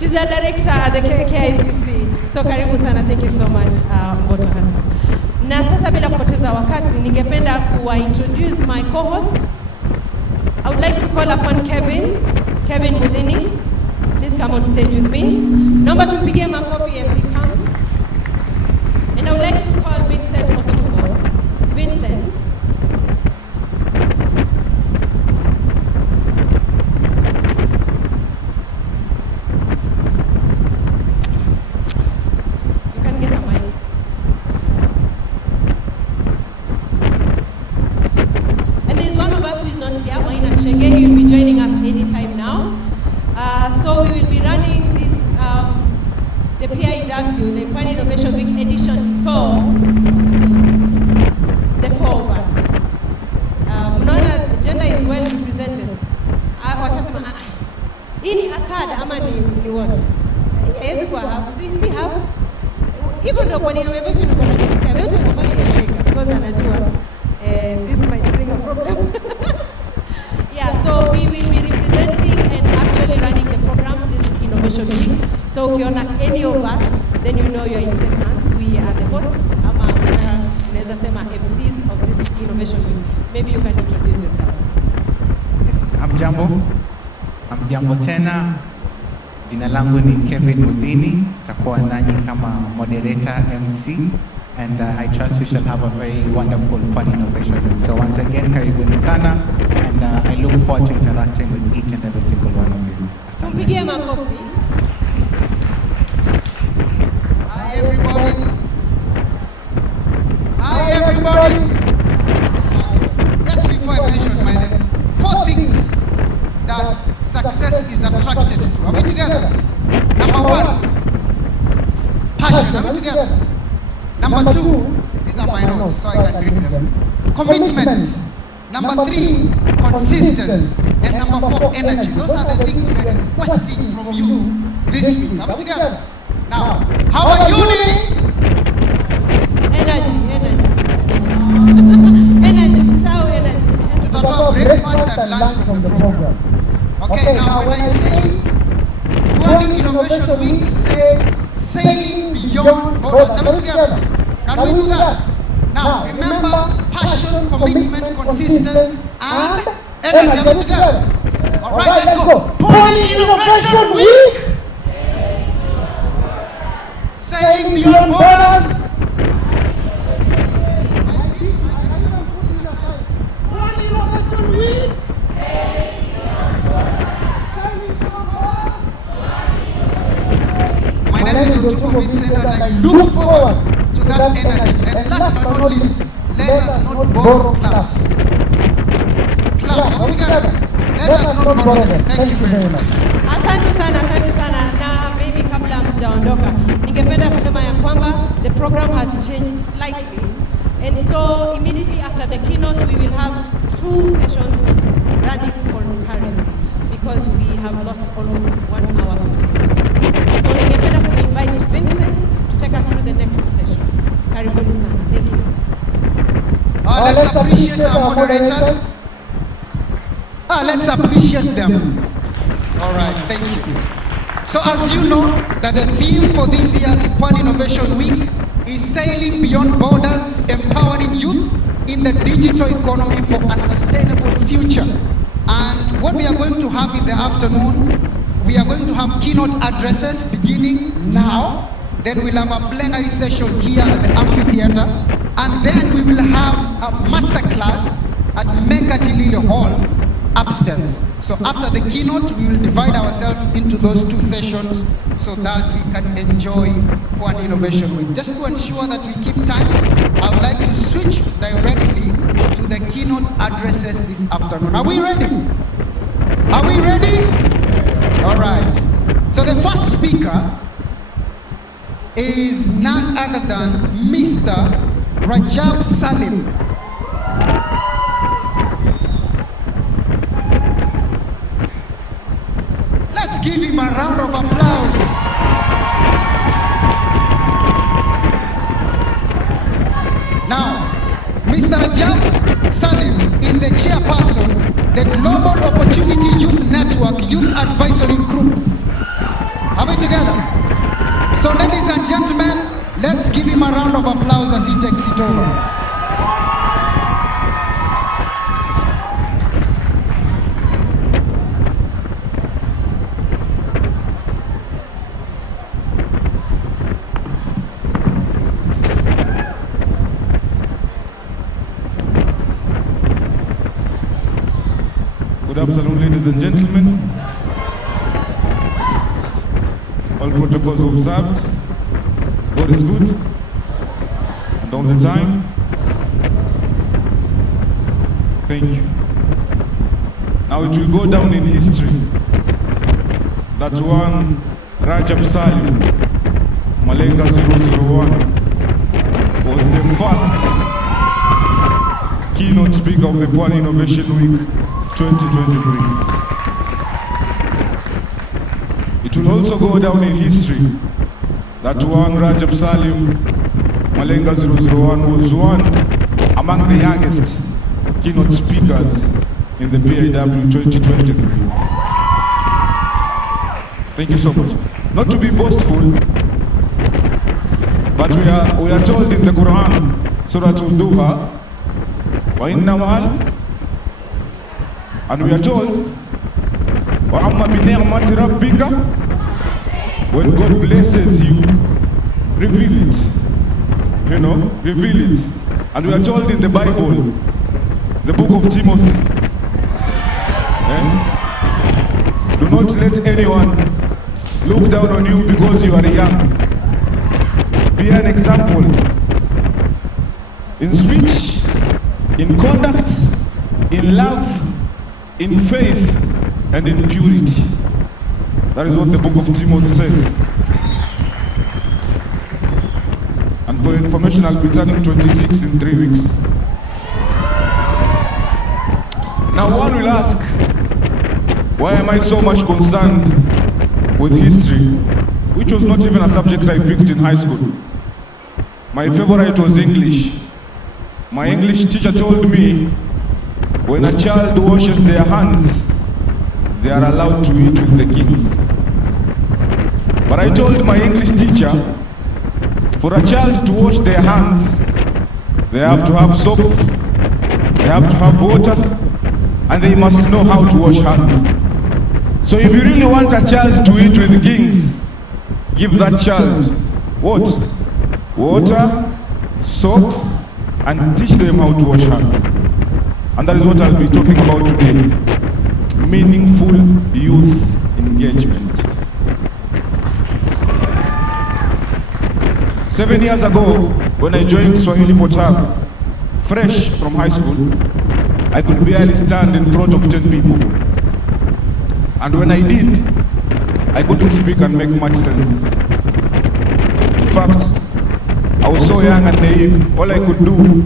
She's a director at the KICC. So karibu sana, thank you so much, Mboto Hassan. Na sasa bila kupoteza wakati, ningependa kuwa-introduce my co-hosts. I would like to call upon Kevin Mudhini. Please come on stage with me. Naomba tumpigie makofi as he comes. And I would like to call Vincent Otungo. Vincent. You can get a mic. And there's one of us who is not here, Maina Chege. He will be joining us anytime now. So we will be running this, the PIW, the Pwani Innovation Week Edition 4, the 4 of us. Unaona gender is well represented. Washasema, hii ni akada ama ni what? Haiwezi kuwa half, si half. Even though Pwani Innovation uko na kitu, yote anafanya inacheka because anajua this might bring a problem. Yeah, so we will be representing and actually running the program this Innovation Week. So ukiona any of us, then you know you're in safe hands. We are the hosts, ama unaweza sema MCs of this Innovation Week. Maybe you can introduce yourself. Yes, Hamjambo tena. Jina langu ni Kevin Mudhini. Takuwa nanyi kama moderator MC. And I trust we shall have a very wonderful Pwani Innovation Week. So once again, karibuni sana, and I look forward to interacting with each and every single one of you. Mpigie makofi. Hi everybody. Hi everybody. Just before I mention my name, 4 things that success is attracted to. Are we together? Number 1, passion. Are we together? Number 2, these are my notes so I can read them. Commitment. Number 3, consistency. And number 4, energy. Those are the things we are requesting from you this week. Are we together? Now, how are you doing? Energy. Energy, msisahau energy. Tutatoa breakfast and lunch from the program. Okay, now when I say Pwani Innovation Week, say sailing beyond borders. Are we together? Can we do that? Now, remember, passion, commitment, consistency, and energy. Are we together? All right, let's go. Pwani Innovation Week. Sailing beyond borders. Pwani Innovation Week. My name is Otungo Vincent, and I look forward to that energy. And last but not least, let us not borrow claps. Clap, all together. Let us not borrow them. Thank you very much. Asante sana. Na maybe kabla mjaondoka, ningependa kusema ya kwamba the program has changed slightly. And so immediately after the keynote, we will have 2 sessions running concurrently because we have lost almost 1 hour 15 minutes. So ningependa invite Vincent to take us through the next session. Karibuni sana. Thank you. Let's appreciate our moderators. Let's appreciate them. All right, thank you. So as you know, that the theme for this year's Pwani Innovation Week is sailing beyond borders, empowering youth in the digital economy for a sustainable future. And what we are going to have in the afternoon, we are going to have keynote addresses beginning now. Then we'll have a plenary session here at the Amphitheater. And then we will have a master class at Mekatilile Hall upstairs. So after the keynote, we will divide ourselves into those 2 sessions so that we can enjoy Pwani Innovation Week. Just to ensure that we keep time, I would like to switch directly to the keynote addresses this afternoon. Are we ready? Are we ready? All right. So the first speaker is none other than Mr. Rajab Salim. Let's give him a round of applause. Now, Mr. Rajab Salim is the chairperson, the Global Opportunity Youth Network Youth Advisory Group. Are we together? So ladies and gentlemen, let's give him a round of applause as he takes it over. Good afternoon, ladies and gentlemen. All protocols observed. God is good, and all the time. Thank you. Now it will go down in history that one Rajab Salim, Malenga 001, was the first keynote speaker of the Pwani Innovation Week 2023. It will also go down in history that one Rajab Salim, Malenga 001, was one among the youngest keynote speakers in the PIW 2023. Thank you so much. Not to be boastful, but we are told in the Quran, Surah Al-Duha, wa inna ma'al, and we are told, wa amma bi ni'mati rabbika, when God blesses you, reveal it. You know, reveal it. And we are told in the Bible, the book of Timothy, do not let anyone look down on you because you are young. Be an example in speech, in conduct, in love, in faith, and in purity. That is what the book of Timothy says. And for your information, I'll be turning 26 in 3 weeks. Now one will ask, why am I so much concerned with history, which was not even a subject I picked in high school? My favorite was English. My English teacher told me, when a child washes their hands, they are allowed to eat with the kings. But I told my English teacher, for a child to wash their hands, they have to have soap, they have to have water, and they must know how to wash hands. So if you really want a child to eat with the kings, give that child what? Water, soap, and teach them how to wash hands. And that is what I'll be talking about today. Meaningful youth engagement. 7 years ago, when I joined Swahili Port Hub, fresh from high school, I could barely stand in front of 10 people. And when I did, I couldn't speak and make much sense. In fact, I was so young and naive, all I could do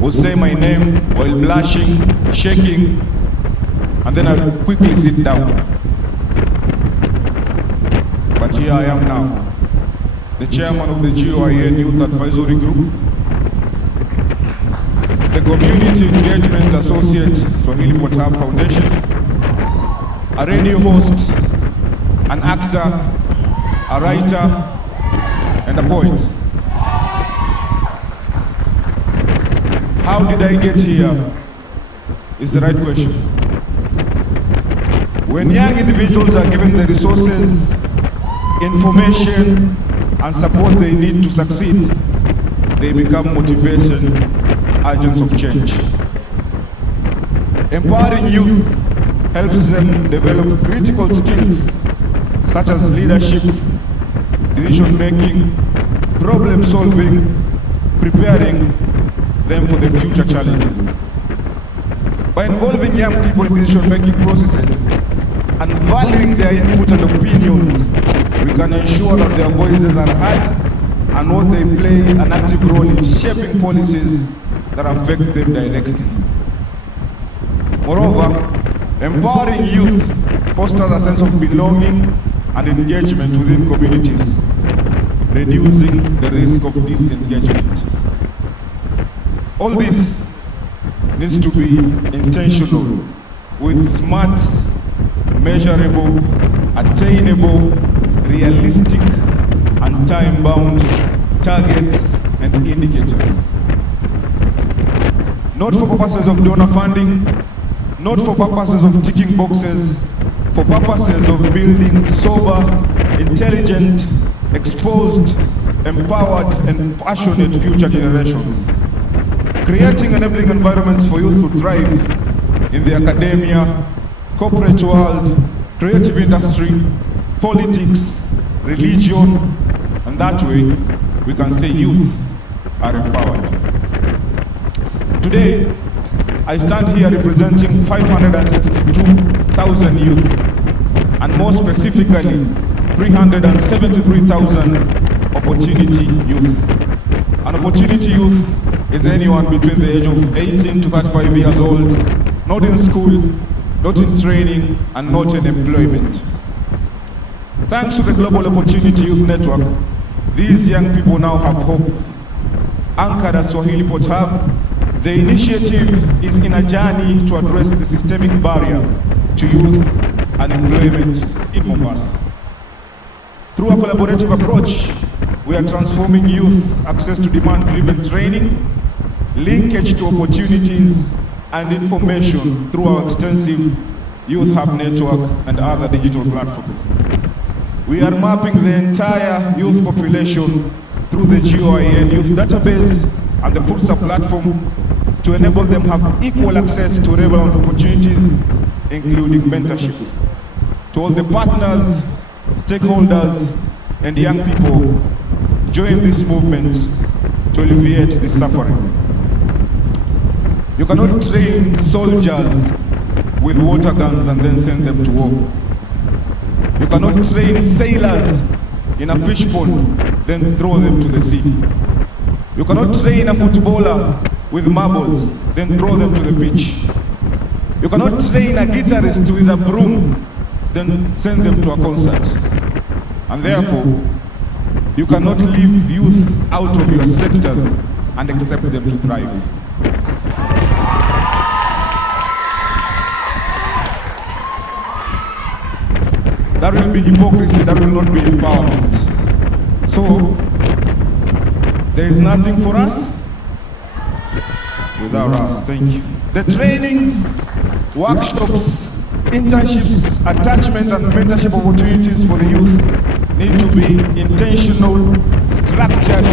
was say my name while blushing, shaking, and then I would quickly sit down. But here I am now, the chairman of the GOIN Youth Advisory Group, the Community Engagement Associate, Swahili Port Hub Foundation, a radio host, an actor, a writer, and a poet. How did I get here is the right question. When young individuals are given the resources, information, and support they need to succeed, they become motivation agents of change. Empowering youth helps them develop critical skills such as leadership, decision-making, problem-solving, preparing them for the future challenges. By involving young people in decision-making processes and valuing their input and opinions, we can ensure that their voices are heard and what they play an active role in shaping policies that affect them directly. Moreover, empowering youth fosters a sense of belonging and engagement within communities, reducing the risk of disengagement. All this needs to be intentional with smart, measurable, attainable, realistic and time-bound targets and indicators. Not for purposes of donor funding, not for purposes of ticking boxes, for purposes of building sober, intelligent, exposed, empowered, and passionate future generations. Creating enabling environments for youth to thrive in the academia, corporate world, creative industry, politics, religion, and that way we can say youth are empowered. Today, I stand here representing 562,000 youth, and more specifically, 373,000 opportunity youth. An opportunity youth is anyone between the age of 18 to 35 years old, not in school, not in training, and not in employment. Thanks to the Global Opportunity Youth Network, these young people now have hope. Anchored at Swahili Port Hub, the initiative is in a journey to address the systemic barrier to youth unemployment in Mombasa. Through a collaborative approach, we are transforming youth access to demand-driven training, linkage to opportunities, and information through our extensive Youth Hub network and other digital platforms. We are mapping the entire youth population through the GOIN Youth Database and the FURSA platform to enable them have equal access to relevant opportunities, including mentorship. To all the partners, stakeholders, and young people, join this movement to alleviate the suffering. You cannot train soldiers with water guns and then send them to war. You cannot train sailors in a fish pond, then throw them to the sea. You cannot train a footballer with marbles, then throw them to the pitch. You cannot train a guitarist with a broom, then send them to a concert. And therefore, you cannot leave youth out of your sectors and expect them to thrive. That will be hypocrisy, that will not be empowerment. So, there is nothing for us without us. Thank you. The trainings, workshops, internships, attachment and mentorship opportunities for the youth need to be intentional, structured,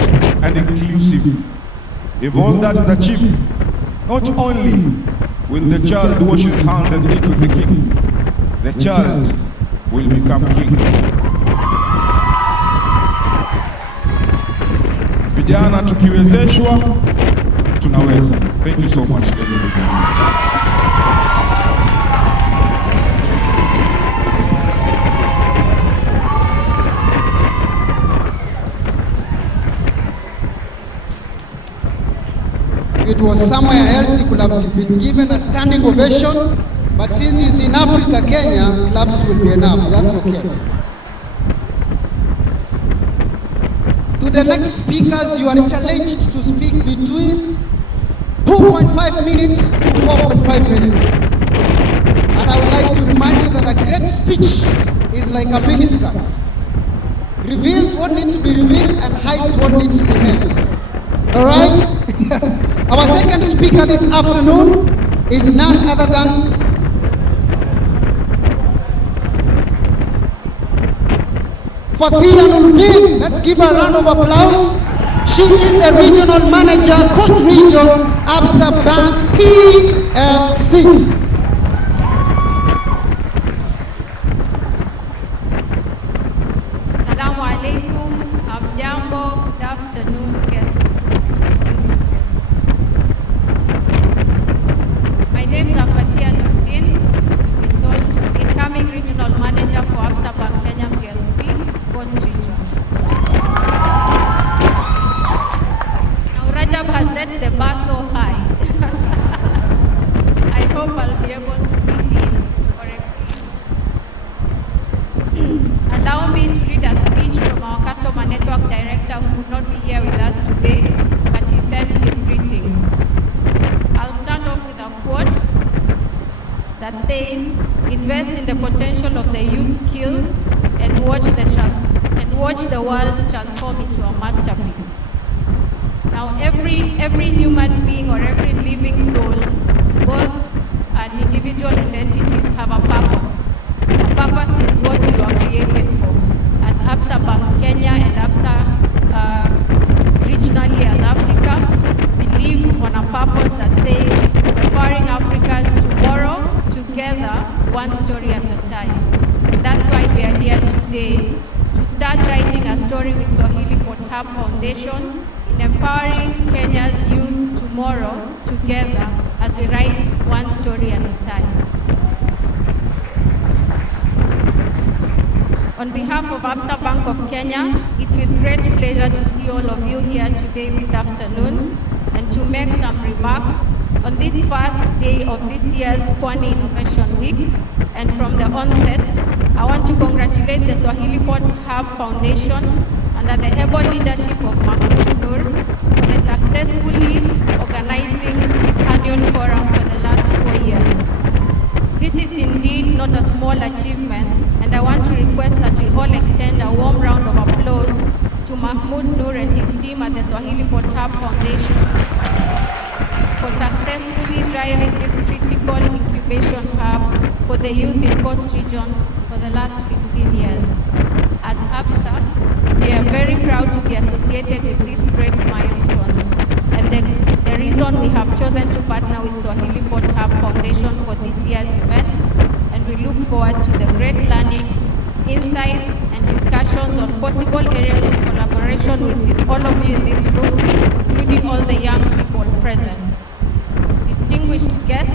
and inclusive. If all that is achieved, not only will the child wash his hands and eat with the kings, the child will become king. Vijana tukiwezeshwa, tunaweza. Thank you so much. It was somewhere else, he could have been given a standing ovation, but since he's in Africa, Kenya, claps will be enough. That's okay. To the next speakers, you are challenged to speak between 2.5 minutes to 4.5 minutes. And I would like to remind you that a great speech is like a miniskirt. Reveals what needs to be revealed and hides what needs to be hid. All right? Our second speaker this afternoon is none other than Fathia Nurdin. Let's give her a round of applause. She is the regional manager, Coast Region, Absa Bank PLC. Assalamu alaikum, hamjambo, good afternoon, guests. My name is Fathia Nurdin, incoming regional manager for Absa Bank Kenya PLC, Coast Region. Now Rajab has set the bar so high. I hope I'll be able to meet him or exceed. Allow me to read a speech from our customer network director who could not be here with us today, but he sends his greetings. I'll start off with a quote that says, "Invest in the potential of the youth skills and watch the transformation watch the world transform into a masterpiece. Now, every human being or every living soul, both and individual and entities, have a purpose. A purpose is what we were created for. As ABSA Bank Kenya and ABSA regionally as Africa, we live on a purpose that says empowering Africa's tomorrow together, one story at a time. And that's why we are here today to start writing a story with Swahili Port Hub Foundation in empowering Kenya's youth tomorrow together as we write one story at a time. On behalf of ABSA Bank of Kenya, it's with great pleasure to see all of you here today this afternoon and to make some remarks on this first day of this year's Pwani Innovation Week. And from the onset, I want to congratulate the Swahili Port Hub Foundation under the able leadership of Mahmoud Nur for the successfully organizing this annual forum for the last 4 years. This is indeed not a small achievement, and I want to request that we all extend a warm round of applause to Mahmoud Nur and his team at the Swahili Port Hub Foundation for successfully driving this critical incubation hub for the youth in Coast Region for the last 15 years. As ABSA, we are very proud to be associated with these great milestones, and the reason we have chosen to partner with Swahili Port Hub Foundation for this year's event, and we look forward to the great learnings, insights, and discussions on possible areas of collaboration with all of you in this room, including all the young people present. Distinguished guests,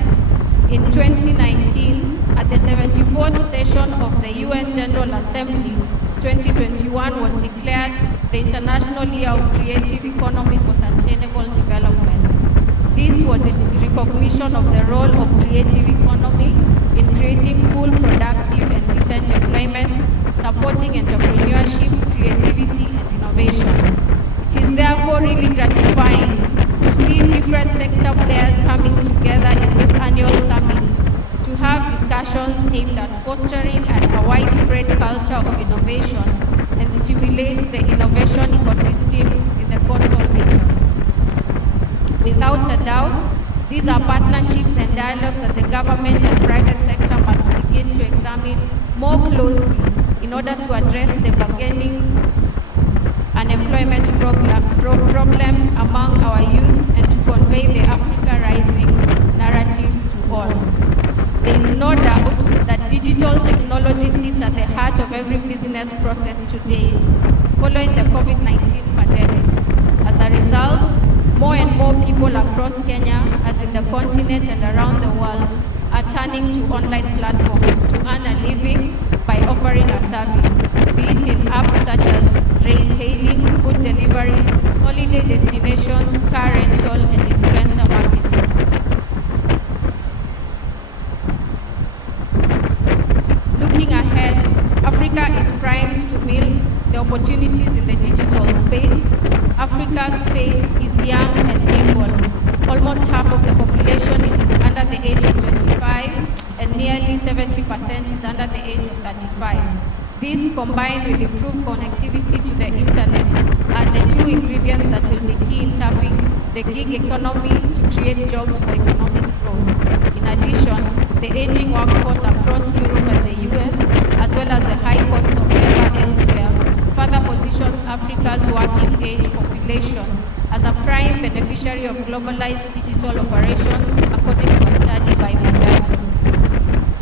in 2019, at the 74th session of the UN General Assembly, 2021 was declared the International Year of Creative Economy for Sustainable Development. This was in recognition of the role of creative economy in creating full, productive, and decent employment, supporting entrepreneurship, creativity, and innovation. It is therefore really gratifying to see different sector players coming together in this annual summit to have discussions aimed at fostering a widespread culture of innovation and stimulate the innovation ecosystem in the coastal region. Without a doubt, these are partnerships and dialogues that the government and private sector must begin to examine more closely in order to address the bargaining unemployment problem among our youth and to convey the Africa Rising narrative to all. There is no doubt that digital technology sits at the heart of every business process today, following the COVID-19 pandemic. As a result, more and more people across Kenya, as in the continent and around the world, are turning to online platforms to earn a living by offering a service, be it in apps such as ride-hailing, food delivery, holiday destinations, car rental, and influencer marketing. Looking ahead, Africa is primed to build the opportunities in the digital space. Africa's face is young and nimble. Almost half of the population is under the age of 25, and nearly 70% is under the age of 35. This, combined with improved connectivity to the internet, are the two ingredients that will be key in tapping the gig economy to create jobs for economic growth. In addition, the aging workforce across Europe and the US, as well as the high cost of labor elsewhere, further positions Africa's working age population as a prime beneficiary of globalized digital operations, according to a study by Mandato.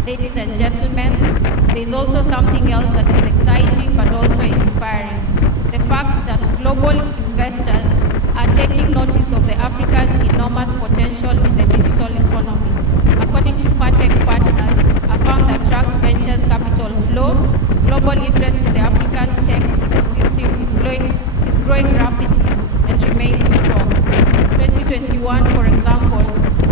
Ladies and gentlemen, there is also something else that is exciting but also inspiring. The fact that global investors are taking notice of the Africa's enormous potential in the digital economy. According to Patek Partners, a firm that tracks ventures capital flow, global interest in the African tech ecosystem is growing rapidly and remains strong. 2021, for example,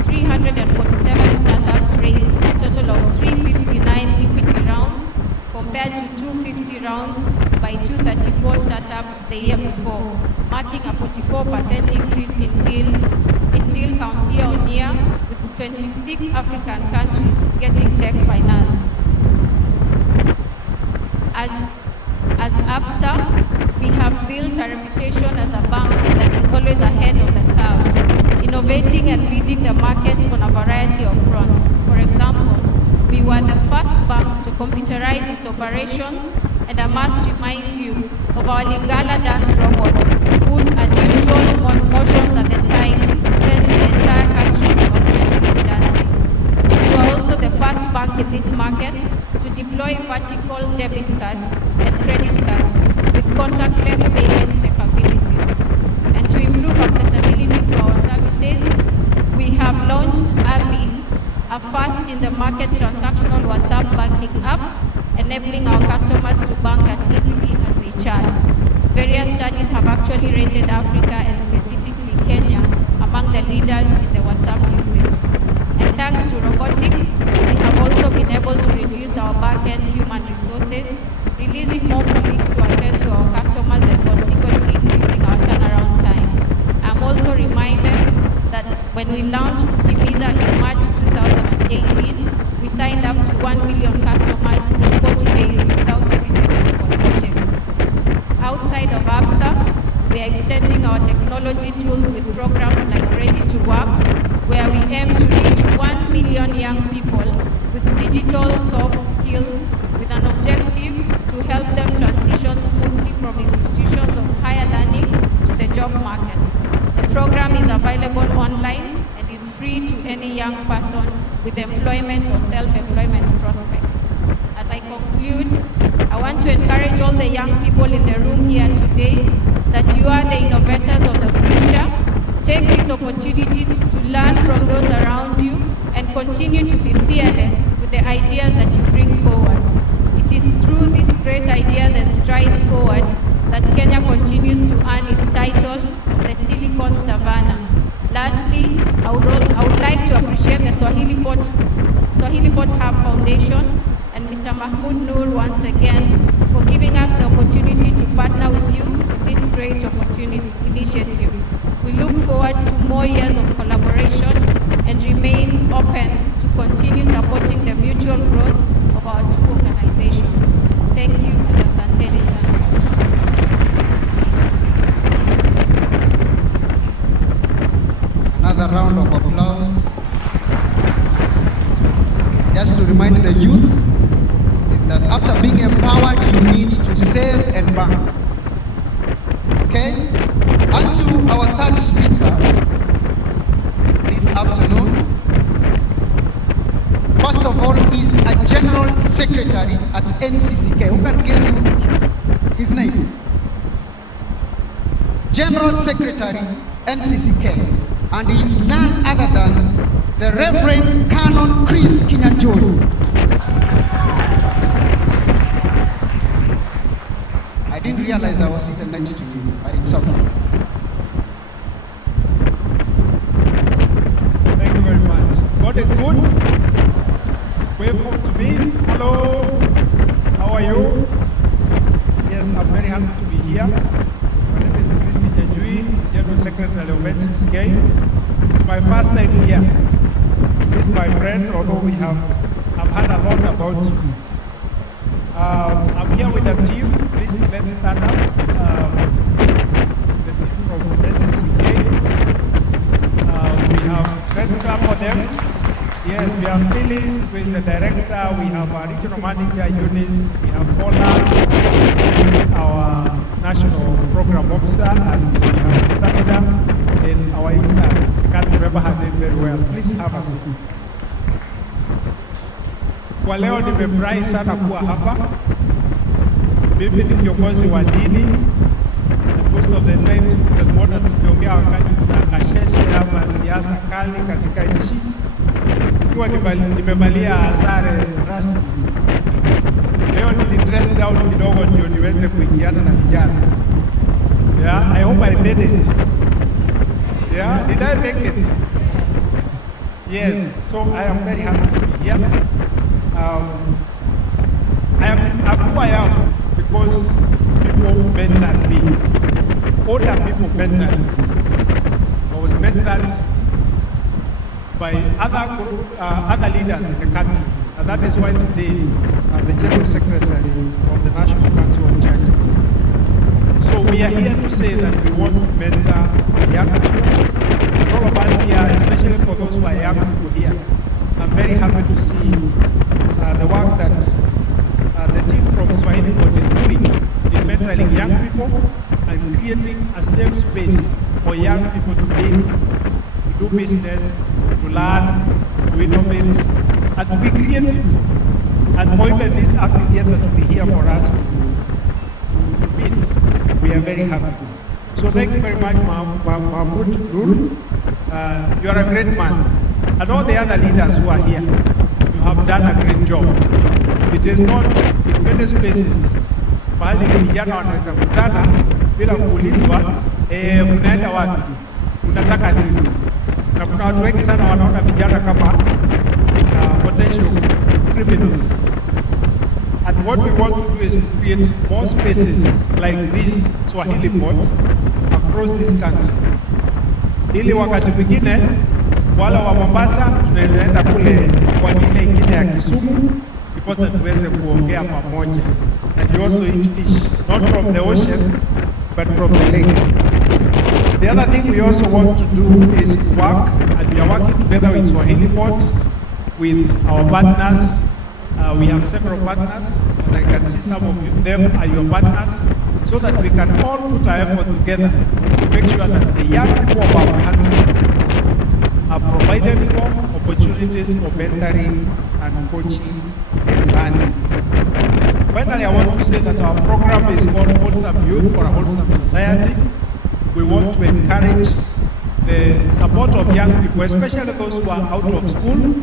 347 startups raised a total of 359 equity rounds compared to 250 rounds by 234 startups the year before, marking a 44% increase in deal count year on year, with 26 African countries getting tech finance. As ABSA, a reputation as a bank that is always ahead of the curve, innovating and leading the market on a variety of fronts. For example, we were the first bank to computerize its operations, and I must remind you of our Lingala dance robot, whose unusual motions at the time sent the entire country to a frenzy of dancing. We were also the first bank in this market to deploy vertical debit cards and credit cards with contactless payment capabilities. And to improve accessibility to our services, we have launched ABI, a first in the market transactional WhatsApp banking app, enabling our customers to bank as easily as they chat. Various studies have actually rated Africa and specifically Kenya among the leaders in the WhatsApp usage. And thanks to robotics, we have also been able to reduce our back-end human resources, releasing more colleagues to attend to our customers and consequently increasing our turnaround time. I'm also reminded that when we launched Timiza in March 2018, we signed up to 1 million customers in 40 days without any technical projects. Outside of ABSA, we are extending our technology tools with programs like Ready to Work, where we aim to reach 1 million young people with digital soft skills with an objective to help them transition smoothly from institutions of higher learning to the job market. The program is available online and is free to any young person with employment or self-employment prospects. As I conclude, I want to encourage all the young people in the room here today that you are the innovators of the future. Take this opportunity to learn from those around you and continue to be fearless with the ideas that you bring forward. It is through these great ideas and strides forward that Kenya continues to earn its title of the Silicon Savannah. Lastly, I would like to appreciate the Swahili Port Hub Foundation and Mr. Mahmoud Noor once again for giving us the opportunity to partner with you in this great initiative. We look forward to more years of collaboration and remain open to continue supporting the mutual growth of our two organizations. Thank you, and asanteni sana. Another round of applause. Just to remind the youth is that after being empowered, you need to save and bank. Okay? On to our third speaker this afternoon. First of all, he's a General Secretary at NCCK. Who can guess his name? General Secretary, NCCK. And he is none other than the Reverend Canon Chris Kinyanjui. I didn't realize I was sitting next to you, but it's okay. Thank you very much. God is good. Wave to me. Hello. How are you? Yes, I'm very happy to be here. My name is Chris Kinyanjui, General Secretary of NCCK. It's my first time here to meet my friend, although I've heard a lot about you. I'm here with a team. Please let's stand up. The team from NCCK. We have, let's clap for them. Yes, we have Phyllis, who is the director. We have our regional manager, Eunice. We have Paula, who is our national program officer. And we have Tamida, and our intern. I can't remember her name very well. Please have a seat. Kwa leo nimefurahi sana kuwa hapa. Mimi ni kiongozi wa dini. And most of the times tutatuona tukiongea wakati kuna kasheshe ama siasa kali katika nchi. Nikiwa nimevalia sare rasmi. Leo nilidress down kidogo ndio niweze kuingiana na vijana. Yeah, I hope I made it. Yeah, did I make it? Yes, so I am very happy to be here. I'm who I am because people mentored me. Older people mentored me. I was mentored by other leaders in the country. And that is why today I'm the General Secretary of the National Council of Churches. So we we are here to say that we want to mentor young people. And all of us here, especially for those who are young people here, I'm very happy to see the work that the team from Swahili Pot is doing in mentoring young people and creating a safe space for young people to meet, to do business, to learn, to innovate, and to be creative. And for even this Amphitheater to be here for us to meet, we are very happy. So thank you very much, Mahmoud Nur. You are a great man. And all the other leaders who are here, you have done a great job. It is not in many spaces, pahali vijana wanaweza kutana bila kuulizwa, unaenda wapi? Unataka nini? Na kuna watu wengi sana wanaona vijana kama potential criminals. And what we want to do is to create more spaces like this Swahili Pot across this country. Ili wakati mwingine wala wa Mombasa tunaweza enda kule kwa ile ingine ya Kisumu because tuweze kuongea pamoja. And you also eat fish, not from the ocean, but from the lake. The other thing we also want to do is to work, and we are working together with Swahili Pot, with our partners. We have several partners, and I can see some of them are your partners, so that we can all put our effort together to make sure that the young people of our country are provided for opportunities for mentoring and coaching and learning. Finally, I want to say that our program is called Wholesome Youth for a Wholesome Society. We want to encourage the support of young people, especially those who are out of school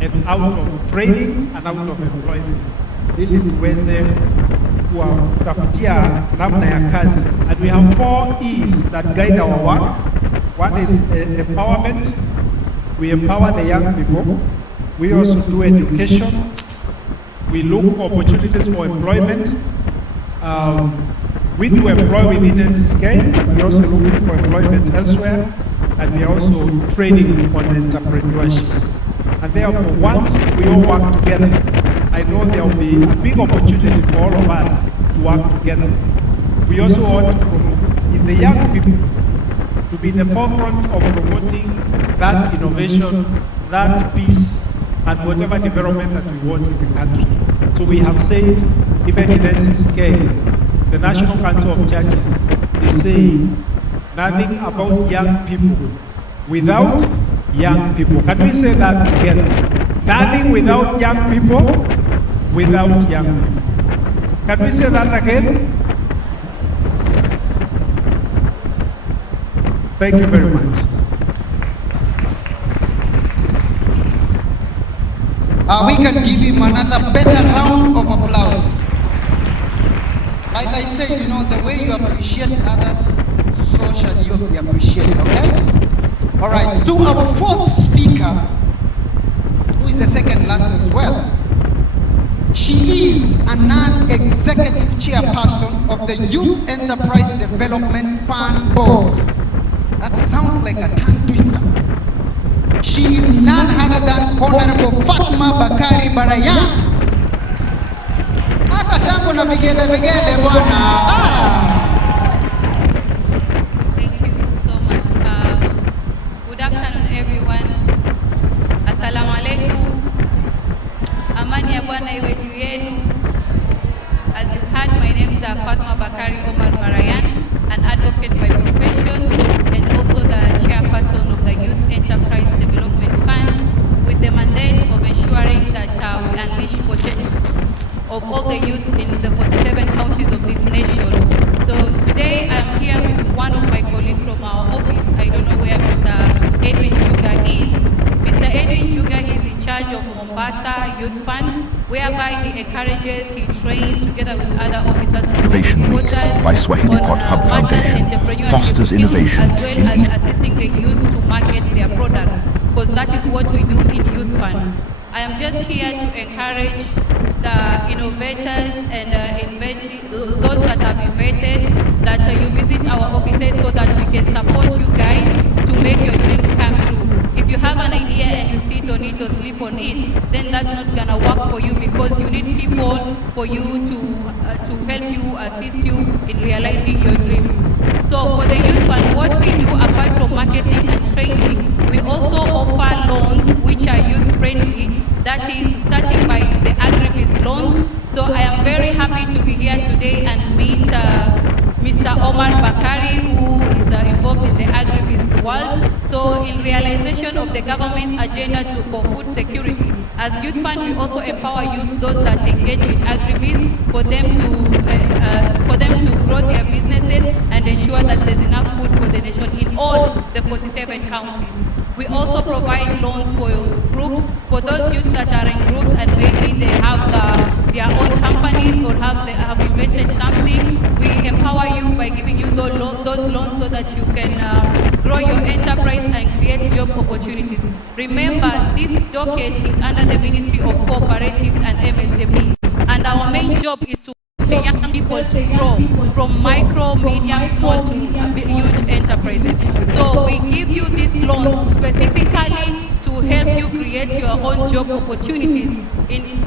and out of training and out of employment, ili tuweze kuwatafutia namna ya kazi. And we have 4 E's that guide our work. One is empowerment. We empower the young people. We also do education. We look for opportunities for employment. We do employ within NCSK, but we also looking for employment elsewhere. And we are also training on entrepreneurship. And therefore, once we all work together, I know there will be a big opportunity for all of us to work together. We also want to promote the young people to be in the forefront of promoting that innovation, that peace, and whatever development that we want in the country. So we have said, even in NCSK, the National Council of Churches is saying nothing about young people without young people. Can we say that together? Nothing without young people, without young people. Can we say that again? Thank you very much. We can give him another better round of applause. Like I said, you know, the way you appreciate others, so shall you be appreciated, okay? All right, to our 4th speaker, who is the second last as well. She is a non-executive chairperson of the Youth Enterprise Development Fund Board. That sounds like a tongue twister. She is none other than Honorable Fatma Bakari Barayan. Hata shango na vigele bwana. Thank you so much. Good afternoon, everyone. Assalamu alaikum. Amani ya Bwana iwe juu yenu. As you heard, my name is Fatma Bakari Omar Barayan, an advocate by profession and also the chairperson of the Youth Enterprise Development Fund, with the mandate of ensuring that we unleash potential of all the youth in the 47 counties of this nation. So today I'm here with one of my colleagues from our office. I don't know where Mr. Edwin Juga is. Mr. Edwin Juga is in charge of Mombasa Youth Fund, whereby he encourages, he trains together with other officers from Innovation Week by Swahili Pot Hub Foundation fosters innovation as well as assisting the youth to market their products, because that is what we do in Youth Fund. I am just here to encourage the innovators and those that have innovated, that you visit our offices so that we can support you guys to make your dreams come true. If you have an idea and you sit on it or sleep on it, then that's not gonna work for you, because you need people for you to help you, assist you in realizing your dream. So for the Youth Fund, what we do apart from marketing and training, we also offer loans which are youth-friendly. That is starting by the agribusiness loans. So I am very happy to be here today and meet Mr. Omar Bakari, who is involved in the agribusiness world. So in realization of the government's agenda for food security, as Youth Fund, we also empower youth, those that engage in agribusiness, for them to grow their businesses and ensure that there's enough food for the nation in all the 47 counties. We also provide loans for groups, for those youth that are in groups and maybe they have their own companies or have invented something. We empower you by giving you those loans so that you can grow your enterprise and create job opportunities. Remember, this docket is under the Ministry of Cooperatives and MSME, and our main job is to the young people to grow from micro, medium, small to huge enterprises. So we give you these loans specifically to help you create your own job opportunities in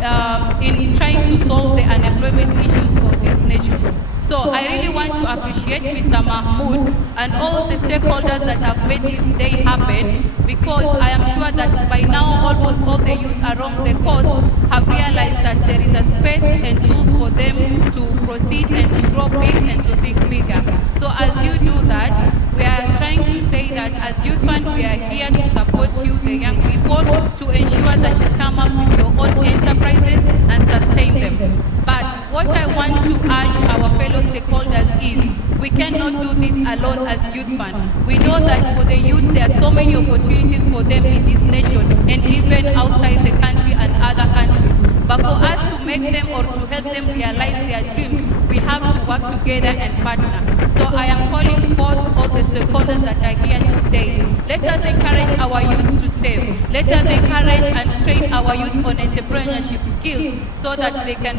trying to solve the unemployment issues of this nation. So I really want to appreciate Mr. Mahmoud and all the stakeholders that have made this day happen, because I am sure that by now almost all the youth around the coast have realized that there is a space and tools for them to proceed and to grow big and to think bigger. So as you do that, we are trying to say that as Youth Fund, we are here to support you, the young people, to ensure that you come up with your own enterprises and sustain them. But what I want to urge our fellow stakeholders is, we cannot do this alone as Youth Fund. We know that for the youth, there are so many opportunities for them in this nation and even outside the country and other countries. But for us to make them or to help them realize their dreams, we have to work together and partner. So I am calling forth all the stakeholders that are here today. Let us encourage our youth to save. Let us encourage and train our youth on entrepreneurship skills so that they can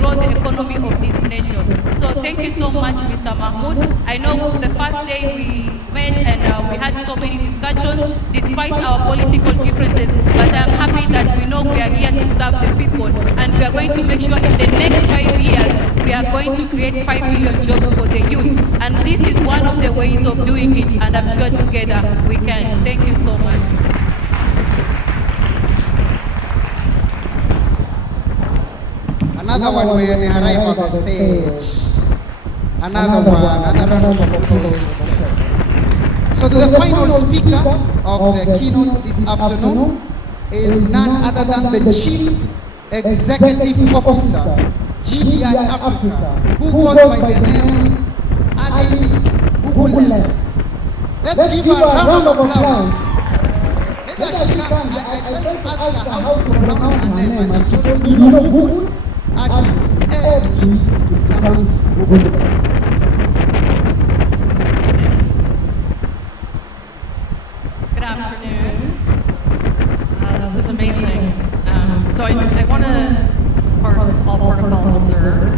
grow the economy of this nation. So thank you so much, Mr. Mahmoud. I know the first day we met and we had so many discussions despite our political differences, but I am happy that we know we are here to serve the people, and we are going to make sure in the next 5 years we are going to create 5 million jobs for the youth, and this is one of the ways of doing it, and I'm sure together we can. Thank you so much. Another one when they arrive on the stage. Another round of applause. So the final speaker of the keynote this afternoon is none other than the Chief Executive Officer, GDI Africa, who goes by the name Alice Gugelev. Let's give her a round of applause. Maybe she comes. I tried to ask her how to pronounce her name, and she told me, you know, Google, and add to this, it becomes Gugelev. Good afternoon. This is amazing. So I want to, of course, all protocols observed.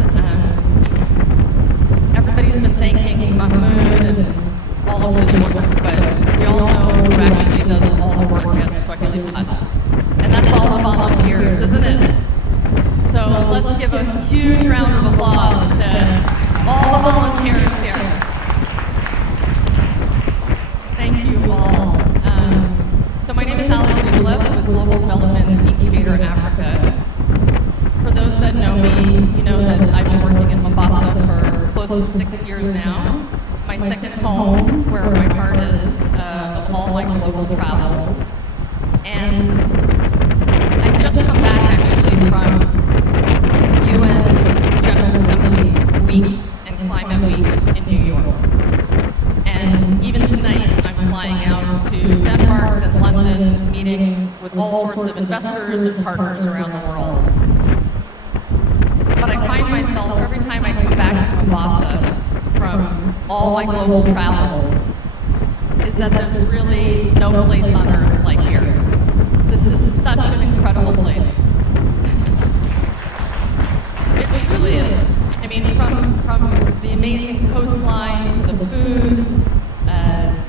Everybody's been thanking Mahmoud and all of his work, but we all know who actually does all the work at Swahili Hut. And that's all the volunteers, isn't it? So let's give a huge round of applause to all the volunteers here. Thank you all. So my name is Alice Gugelev with Global Development Incubator Africa. For those that know me, you know that I've been working in Mombasa for close to 6 years now. My second home, where my heart is, of all my global travels. And I've just come back actually from UN General Assembly Week and Climate Week in New York. And even tonight, I'm flying out to Denmark and London, meeting with all sorts of investors and partners around the world. But I find myself, every time I come back to Mombasa from all my global travels, is that there's really no place on earth like here. This is such an incredible place. It truly is. I mean, from the amazing coastline to the food,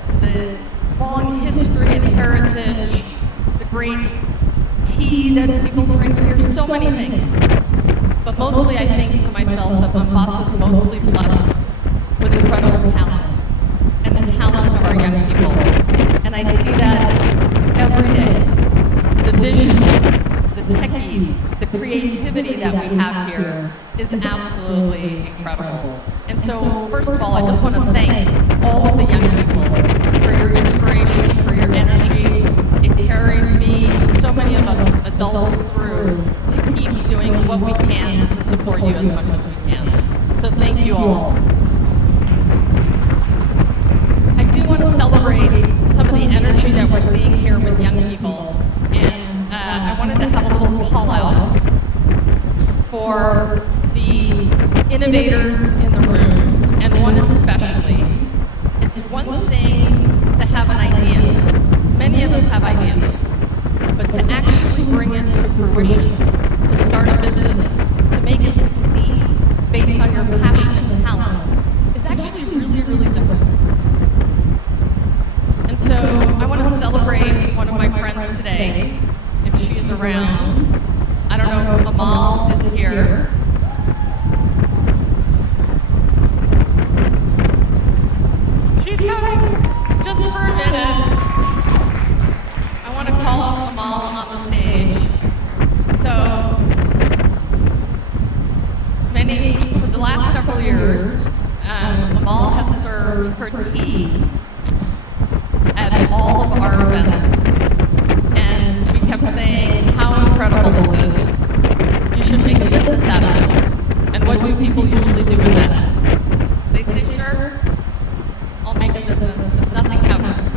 to the long history and heritage, the great tea that people drink here, so many things. But mostly I think to myself that Mombasa is mostly blessed with incredible talent. is absolutely incredible. And so, first of all, I just want to thank all of the young people for your inspiration, for your energy. It carries me and so many of us adults through to keep doing what we can to support you as much as we can. So thank you all. I do want to celebrate some of the energy that we're seeing here with young people. And I wanted to have a little call out for the innovators in the room, and one especially. It's one thing to have an idea. Many of us have ideas. But to actually bring it to fruition, to start a business, to make it succeed based on your passion and talent is actually really, really difficult. And so I want to celebrate one of my friends today, if she's around. I don't know if Amal is here. She's coming, just for a minute. I want to call up Amal on the stage. So, for the last several years, Amal has served her tea at all of our events. And we kept saying, how incredible is it? You should make a business out of it. And what do people usually do with that? They say, sure, I'll make a business, but nothing happens.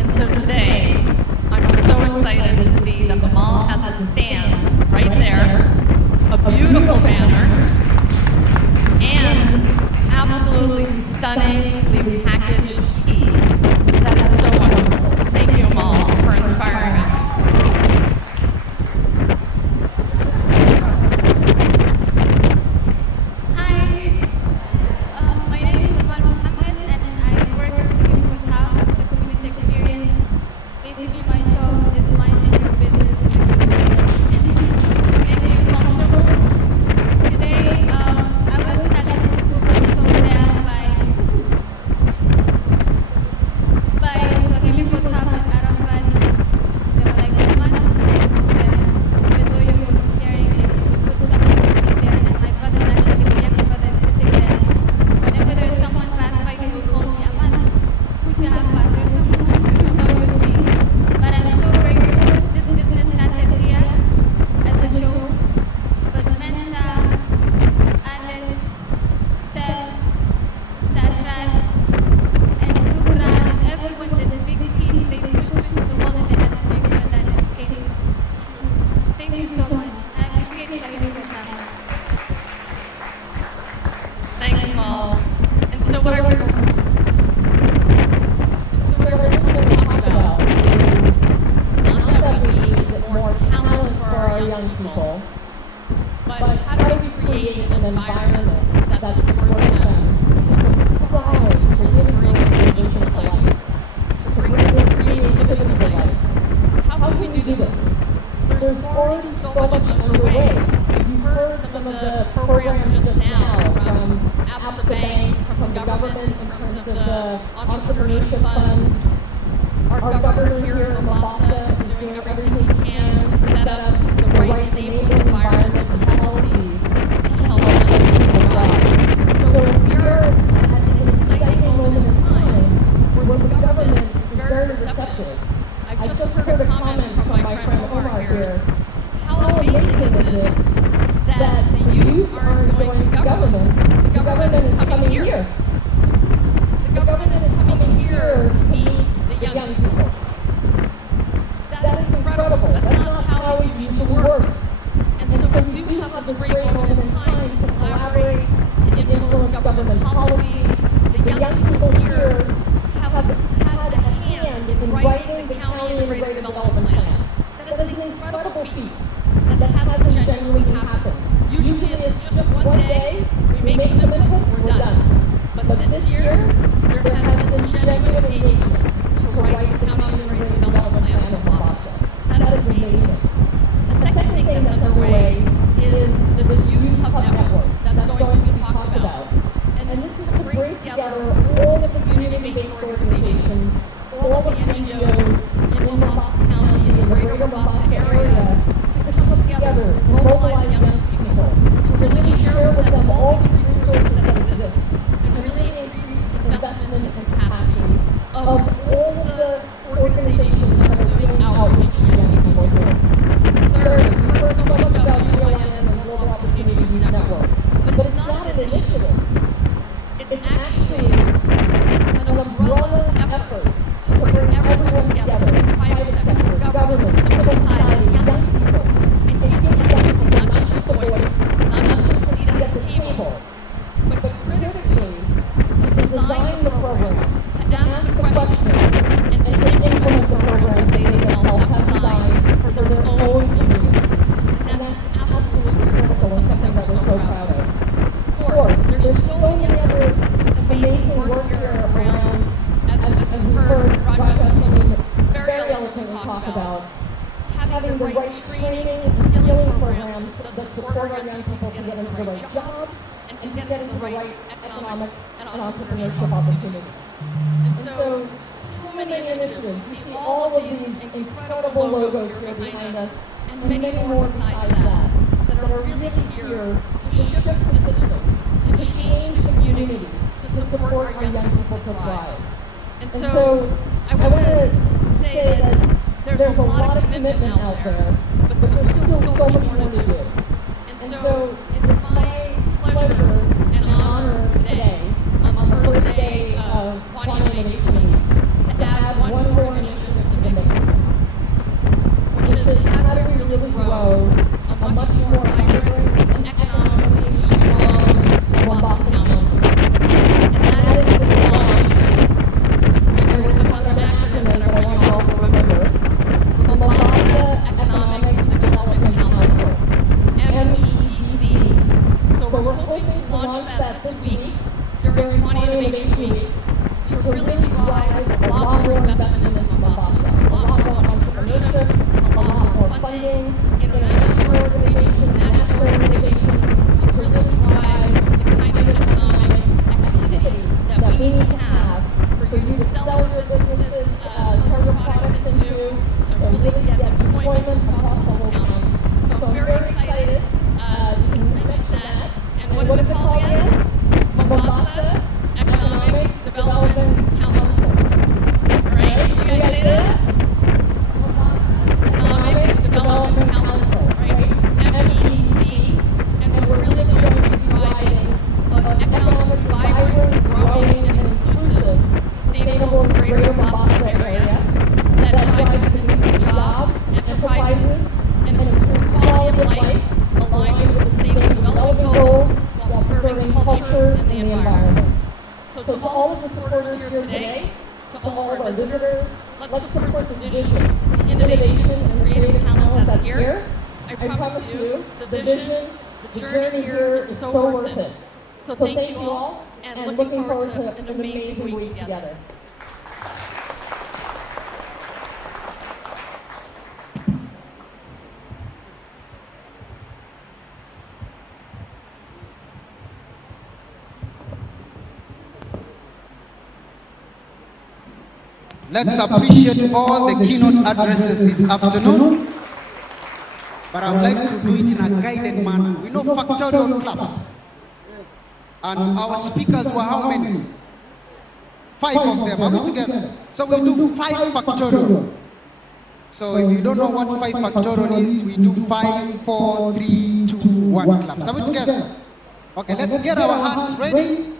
And so today, I'm so excited to see that Amal has a stand right there, a beautiful banner, and absolutely stunningly packaged tea. That is so wonderful. So thank you, Amal, for inspiring us. Mobilize young people to really share with all these resources that exist and really increase investment and capacity of all of the organizations that are doing outreach to young people here. Third, we've heard so much about GDI and the Global Opportunity Network, but it's not an initiative. It's actually an umbrella effort to bring everyone together, private sector, government, civil society, young people, and give young people not just a voice, not just a seat at the table, but critically to design the programs, to ask the questions, and to implement the programs that they themselves have designed for their own communities. And that's absolutely critical and something that we're so proud of. Fourth, there's so many other amazing work here around, as we've heard Rajab Salim very eloquently talk about, having the right training and skilling programs that support our young people to get into the right jobs and to get into the right economic and entrepreneurship opportunities. And so many initiatives. You see all of these incredible logos here behind us, and many more besides that are really here to shift systems, to change the community, to support our young people to thrive. And so I want to say that there's a lot of commitment out there, but there's still so much more to do. And so it's my pleasure and honor today, on the first day of Pwani Innovation Week, to add one more initiative to the mix, which is how do we really grow a much more vibrant and economically strong Mombasa County. And that is the launch, and we're going to have another acronym that I want you all to remember, the Mombasa Economic Development Council, MEDC. So we're hoping to launch that this week during Pwani Innovation Week to really drive a lot more investment into Mombasa, a lot more entrepreneurship, a lot more funding, international organizations, national organizations, to really drive the kind of economic activity that we need to have for you to sell your businesses, sell your products into, to really get employment across the whole county. So I'm very excited to mention that. And what is it called again? Mombasa Economic Development Council. Right? You guys say that? Economic Development Council, right? MEDC. And we're really going to be driving an economically vibrant, growing, and inclusive, sustainable greater Mombasa area that drives community jobs, enterprises, and improves quality of life, aligned with sustainable development goals while preserving culture and the environment. So to all of the supporters here today, to all of our visitors, let's support this vision, the innovation and creative talent that's here. I promise you, the vision, the journey here is so worth it. So thank you all, and looking forward to an amazing week together. Let's appreciate all the keynote addresses this afternoon. But I would like to do it in a guided manner. We know factorial clubs. And our speakers were how many? 5 of them. Are we together? So we do 5 factorial. So if you don't know what 5 factorial is, we do 5, 4, 3, 2, 1 claps. Are we together? Okay, let's get our hands ready.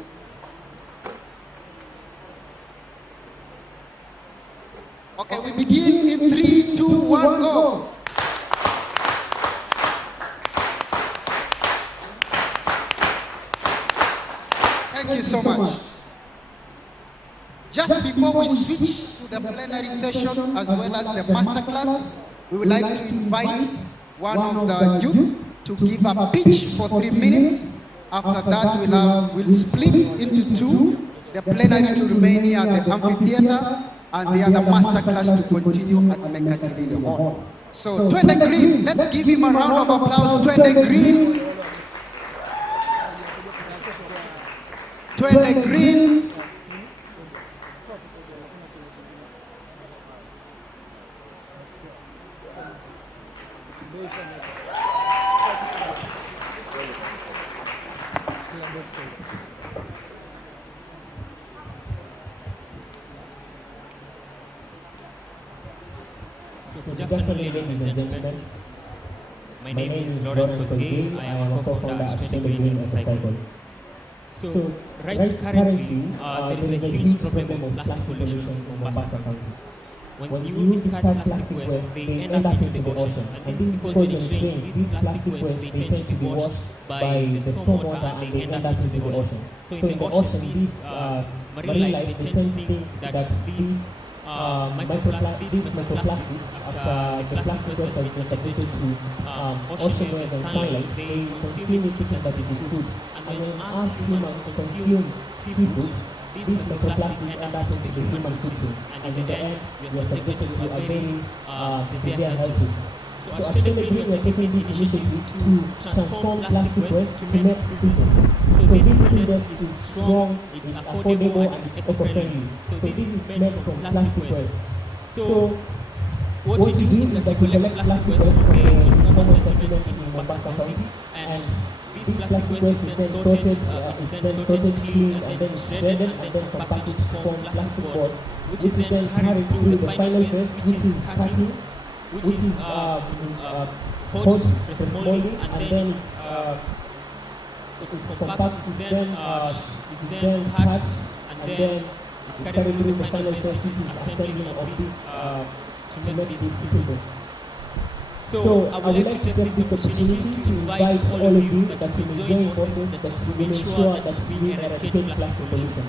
Okay, we begin in 3, 2, 1, go. Thank you so much. Just before we switch to the plenary session as well as the masterclass, we would like to invite one of the youth to give a pitch for 3 minutes. After that, we'll split into 2. The plenary to remain here at the Amphitheater, and the other masterclass to continue at Mekatilile Hall. So, Twende Green, let's give him a round of applause. Twende Green. Twende Green. So good afternoon, ladies and gentlemen. My name is Lawrence Kosgei. I am a co-founder at 20 Green Recycle. So right currently, there is a huge problem of plastic pollution in Mombasa County. When you discard plastic waste, they end up into the ocean. And this is because when it rains, these plastic waste, they tend to be washed by the stormwater and they end up into the ocean. So in the ocean, these marine life, they tend to think that these microplastics, after the plastic waste has been integrated to ocean air and sunlight, they consume it that is food. And when us humans consume seafood, these microplastics end up into the human food, and in the end, we are subjected to a very severe health risk. So at Australia, we are taking this initiative to transform plastic waste to make school waste. So this school waste is strong, it's affordable, and it's eco-friendly. So this is made from plastic waste. So what we do is that we collect plastic waste from the informal settlements in Mombasa County, and this plastic waste is then sorted, cleaned, and then shredded, and then compacted to form plastic board, which is then carried through the final phase, which is cutting, which is hot press molding, and then it's compact, is then cut, and then it's carried through the final phase, which is assembling of this to make this food. So I would like to take this opportunity to invite all of you that will join forces that will ensure that we eradicate plastic pollution.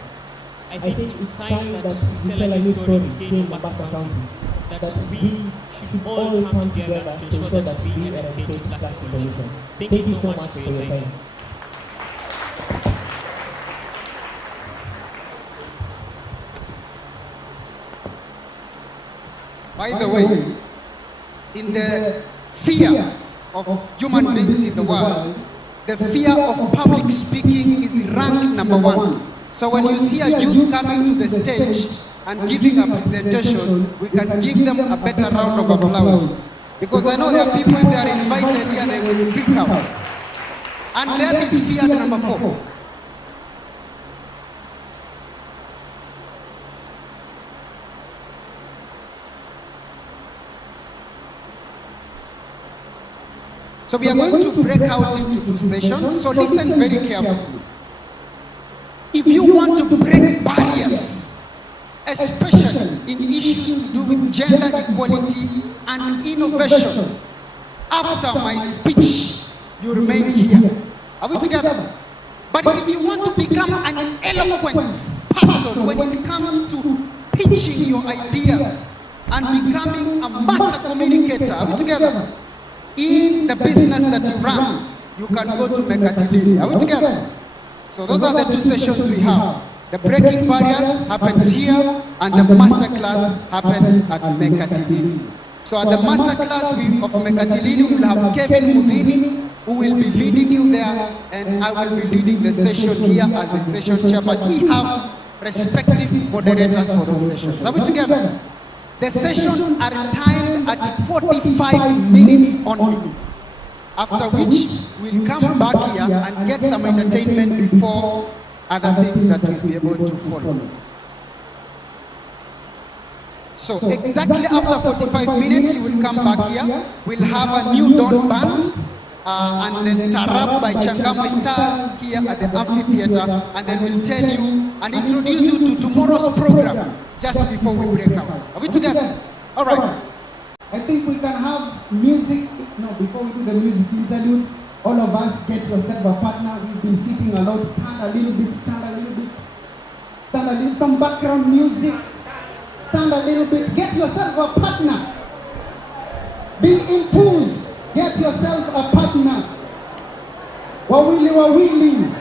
I think it's time that we tell a new story here in Mombasa County, that we should all come together to ensure that we eradicate plastic pollution. Thank you so much for your time. By the way, in the fears of human beings in the world, the fear of public speaking is ranked number 1. So when you see a youth coming to the stage and giving a presentation, we can give them a better round of applause. Because I know there are people, if they are invited here, they will freak out. And that is fear number 4. So we are going to break out into 2 sessions, so listen very carefully. If you want to break barriers, especially in issues to do with gender equality and innovation, after my speech, you remain here. Are we together? But if you want to become an eloquent person when it comes to pitching your ideas and becoming a master communicator, are we together? In the business that you run, you can go to Mekatilili. Are we together? So those are the 2 sessions we have. The breaking barriers happens here, and the master class happens at Mekatilili. So at the master class of Mekatilili, we will have Kevin Mudini, who will be leading you there, and I will be leading the session here as the session chair. But we have respective moderators for those sessions. Are we together? The sessions are timed at 45 minutes only, after which we'll come back here and get some entertainment before other things that we'll be able to follow. So exactly after 45 minutes, you will come back here. We'll have a new dawn band, and then Tarab by Changamwe Stars here at the Amphitheater, and then we'll tell you and introduce you to tomorrow's program just before we break out. Are we together? All right. I think we can have music. No, before we do the music interlude, all of us get yourself a partner. We've been sitting a lot. Stand a little bit, stand a little bit. Stand a little, some background music. Stand a little bit. Get yourself a partner. Be enthused. Get yourself a partner. Wawili wawili.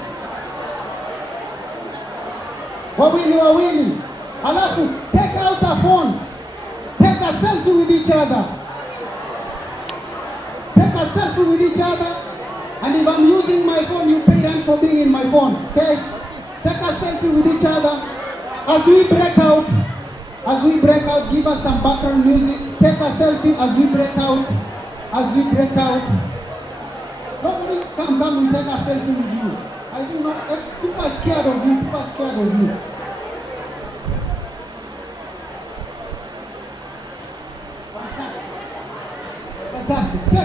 Wawili wawili. Alafu, take out a phone. Take a selfie with each other. Take a selfie with each other. And if I'm using my phone, you pay rent for being in my phone. Okay? Take a selfie with each other. As we break out, give us some background music. Take a selfie as we break out. Nobody come, we take a selfie with you. I think not, people are scared of you. Fantastic. Fantastic.